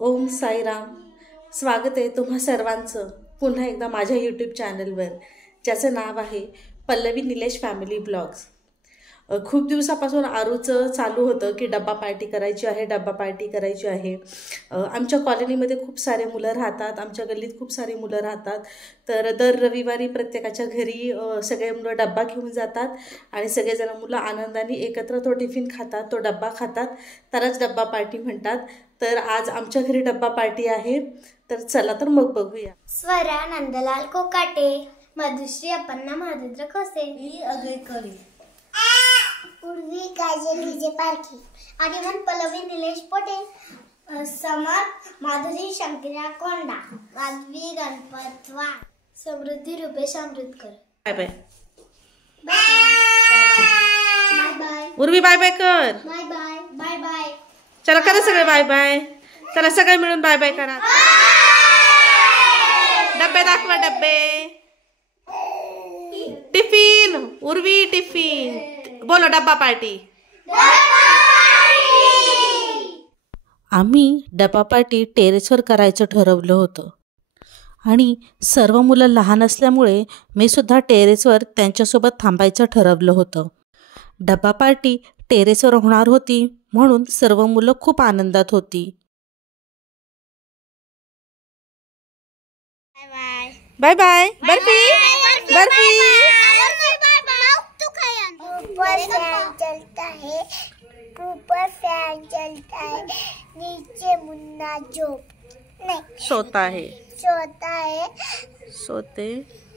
ओम साईराम. स्वागत आहे तुम्हा सर्वांचं पुन्हा एकदा माझ्या यूट्यूब चॅनलवर, ज्याचं नाव आहे पल्लवी निलेश फॅमिली ब्लॉग्स. खूप दिवसापासून आरूचं चालू होतं की डब्बा पार्टी करायची आहे, डब्बा पार्टी करायची आहे. आमच्या कॉलनीमध्ये खूप सारे मुलं राहतात, आमच्या गल्लीत खूप सारी मुलं राहतात. तर दर रविवारी प्रत्येकाच्या घरी सगळे मुलं डब्बा घेऊन जातात आणि सगळेजण मुलं आनंदाने एकत्र तो टिफिन खातात, तो डब्बा खातात. तरच डब्बा पार्टी म्हणतात. तर आज आमच्या घरी डब्बा पार्टी आहे. तर चला तर मग बघूया. स्वरा नंदलाल कोकाटे, मधुश्री अपर्णा महादेंद्र खोसे, अजय करी, पूर्वी काजल विजय पारखी, आदिमन पल्लवी निलेश पटेल, समर माधुरी शंकरा कोंडा, Madhavi Ganpat Wad, Samruddhi Rupesh Amrutkar. Bye bye bye bye. Urvi bye bye कर. Bye bye. Bye bye. चला करा सगळे बाय बाय. चला सगळे मिळून बाय बाय करा. डब्बे दाखवा, डब्बे. Tiffin Urvi, tiffin. बोलो डब्बा पार्टी. आम्ही डब्बा पार्टी टेरेसवर करायचं ठरवलं होतं आणि सर्व मुलं लहान असल्यामुळे मी सुद्धा टेरेसवर त्यांच्यासोबत थांबायचं ठरवलं होतं. डब्बा पार्टी टेरेसवर होणार होती म्हणून सर्व मुलं खूप आनंदात होती. Bye bye. बर्फी बर्फी. ऊपर फैन चलता है, ऊपर फैन चलता है, नीचे मुन्ना जोप नहीं सोता है, सोता है, सोते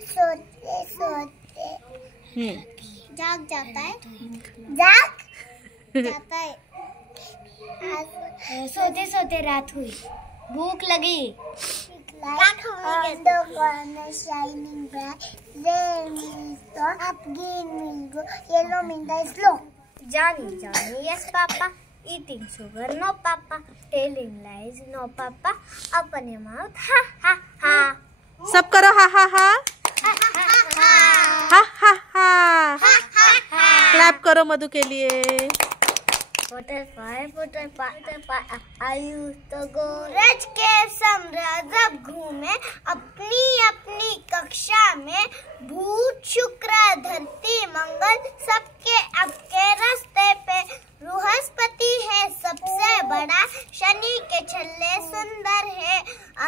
सोते सोते जाग जाता है, जाग जाता है. सोते सोते रात हुई, भूख लगी. On the corner shining bright, red means the up, green means go, yellow means the slow. Johnny, Johnny, yes papa, eating sugar, no papa, telling lies, no papa, open your mouth, ha ha ha. सब करो हा हा हा. हा हा हा. Clap करो मधु के लिए. Butterfly, I used to go रज के सम्राट जब घूमे अपनी अपनी कक्षा में, भूत शुक्र धरती मंगल सबके आपके रास्ते पे, बृहस्पति है सबसे बड़ा, शनि के छल्ले सुंदर है,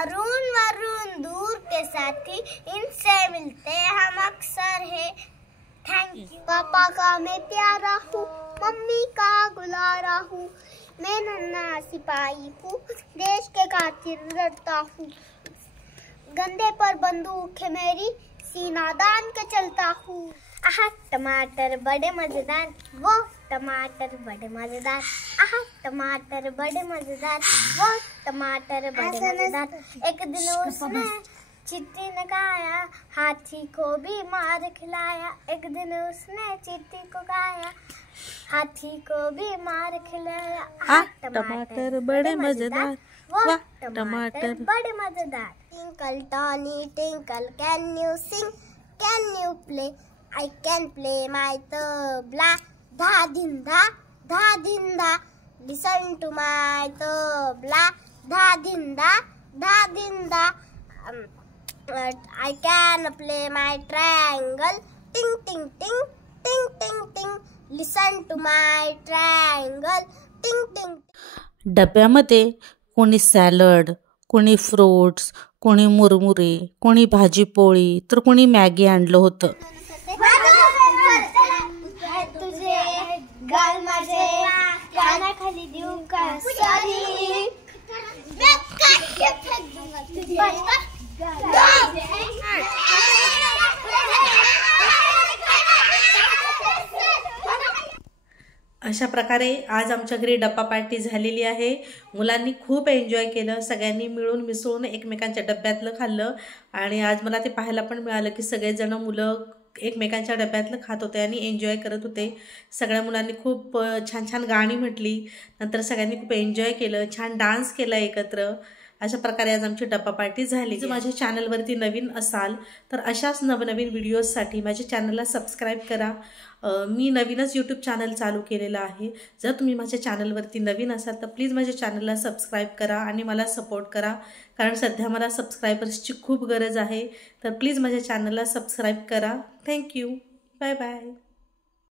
अरुण वरुण दूर के साथी, इनसे मिलते हम अक्सर है. Thank you. पापा का मैं प्यारा हूँ, मम्मी का गुलारा हूँ, मैं नन्हा सिपाही हूँ, देश के खातिर लड़ता हूँ, गंदे पर बंदूक है मेरी, सीना दान के चलता हूँ. आहा टमाटर बड़े मजेदार, वो टमाटर बड़े मजेदार, आहा टमाटर बड़े मजेदार, वो टमाटर बड़े मजेदार. एक दिन उसने चींटी ने खाया, हाथी को भी मार खिलाया. एक दिन उसने चींटी को खाया, हाथी को भी मार खिलाया. टमाटर बड़े मजेदार, वाह टमाटर बड़े मजेदार. Twinkle Tony twinkle, can you sing, can you play, I can play my tabla. Dha dinda, dha dinda, listen to my tabla. Dha dinda, dha dinda, I can play my triangle. Ting ting ting, ting ting ting, listen to my triangle. Ting ting. डब्यामध्ये कोणी salad, कोणी fruits, कोणी मुरमुरे, कोणी भाजी पोळी, तर कोणी मॅगी आणलं होतं. तुझे गाल माझे कानाखाली देऊ का सॉरी, अशा प्रकारे आज आमच्या घरी डब्बा पार्टी झालेली आहे. मुलांनी खूप एन्जॉय केलं, सगळ्यांनी मिळून मिसळून एकमेकांच्या डब्यातलं खाल्लं आणि आज मला ते पाहायला पण मिळालं की सगळेजण मुलं एकमेकांच्या डब्यातलं खात होते आणि एन्जॉय करत होते. सगळ्या मुलांनी खूप छान छान गाणी म्हटली, नंतर सगळ्यांनी खूप एन्जॉय केलं, छान डान्स केला एकत्र. अशा प्रकारे आज आमची डब्बा पार्टी झाली. जर माझ्या चॅनलवरती नवीन असाल तर अशाच नवनवीन व्हिडिओजसाठी माझ्या चॅनलला सबस्क्राईब करा. मी नवीनच यूट्यूब चॅनल चालू केलेलं आहे. जर तुम्ही माझ्या चॅनलवरती नवीन असाल तर प्लीज माझ्या चॅनलला सबस्क्राईब करा आणि मला सपोर्ट करा, कारण सध्या मला सबस्क्रायबर्सची खूप गरज आहे. तर प्लीज माझ्या चॅनलला सबस्क्राईब करा. थँक्यू. Bye bye.